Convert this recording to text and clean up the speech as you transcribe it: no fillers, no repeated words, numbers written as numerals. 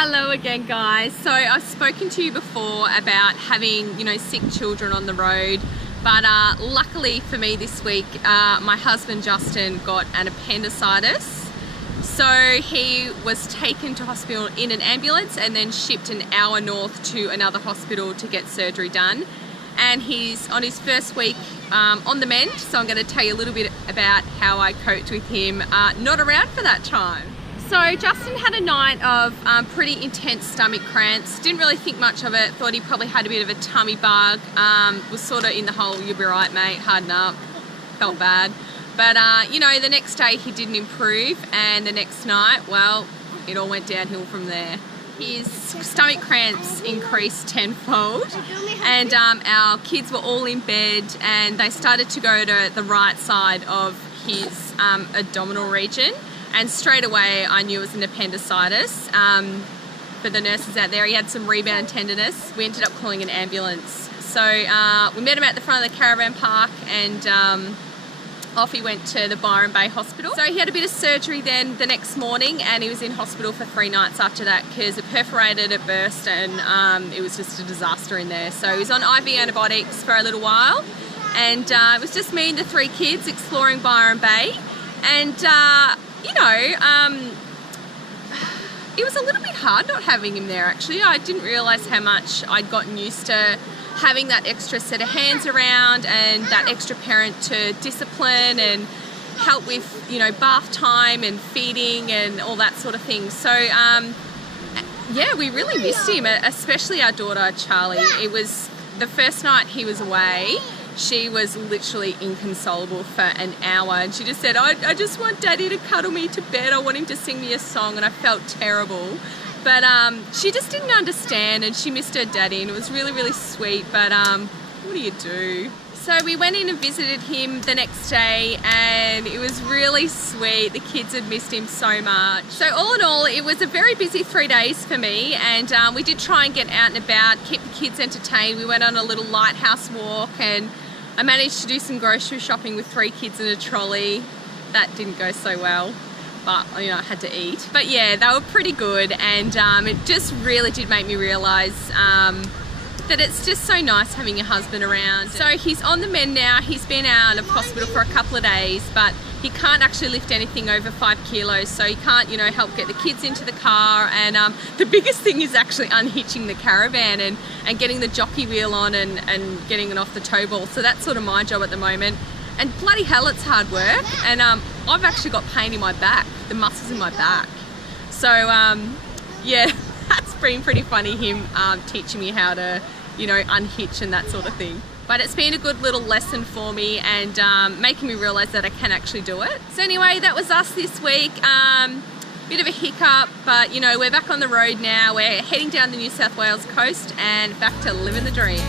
Hello again, guys. So I've spoken to you before about having, sick children on the road, but luckily for me this week, my husband Justin got an appendicitis. So he was taken to hospital in an ambulance and then shipped an hour north to another hospital to get surgery done. And he's on his first week on the mend, so I'm going to tell you a little bit about how I coped with him not around for that time. So Justin had a night of pretty intense stomach cramps. Didn't really think much of it, thought he probably had a bit of a tummy bug. Was sort of in the whole, you'll be right mate, harden up, felt bad. But the next day he didn't improve, and the next night, well, it all went downhill from there. His stomach cramps increased tenfold, and our kids were all in bed, and they started to go to the right side of his abdominal region. And straight away I knew it was an appendicitis. For the nurses out there, he had some rebound tenderness. We ended up calling an ambulance. So we met him at the front of the caravan park, and off he went to the Blogger Bec hospital. So he had a bit of surgery then the next morning, and he was in hospital for 3 nights after that because it perforated, it burst, and it was just a disaster in there. So he was on IV antibiotics for a little while, and it was just me and the 3 kids exploring Blogger Bec. And it was a little bit hard not having him there, actually. I didn't realise how much I'd gotten used to having that extra set of hands around and that extra parent to discipline and help with, bath time and feeding and all that sort of thing. So, yeah, we really missed him, especially our daughter, Charlie. It was the first night he was away. She was literally inconsolable for an hour, and she just said, I just want Daddy to cuddle me to bed. I want him to sing me a song, and I felt terrible. But she just didn't understand, and she missed her daddy, and it was really, really sweet. But what do you do? So we went in and visited him the next day, and it was really sweet. The kids had missed him so much. So all in all, it was a very busy 3 days for me, and we did try and get out and about, keep the kids entertained. We went on a little lighthouse walk, and I managed to do some grocery shopping with 3 kids in a trolley. That didn't go so well, but I had to eat. But yeah, they were pretty good, and it just really did make me realise that it's just so nice having your husband around. So he's on the mend now. He's been out of hospital for a couple of days, but he can't actually lift anything over 5 kilos, so he can't, help get the kids into the car. And the biggest thing is actually unhitching the caravan and getting the jockey wheel on and getting it off the tow ball. So that's sort of my job at the moment. And bloody hell, it's hard work. And I've actually got pain in my back, the muscles in my back. So yeah, that's been pretty funny, him teaching me how to, unhitch and that sort of thing. But it's been a good little lesson for me, and making me realise that I can actually do it. So anyway, that was us this week. Bit of a hiccup, but we're back on the road now. We're heading down the New South Wales coast and back to living the dream.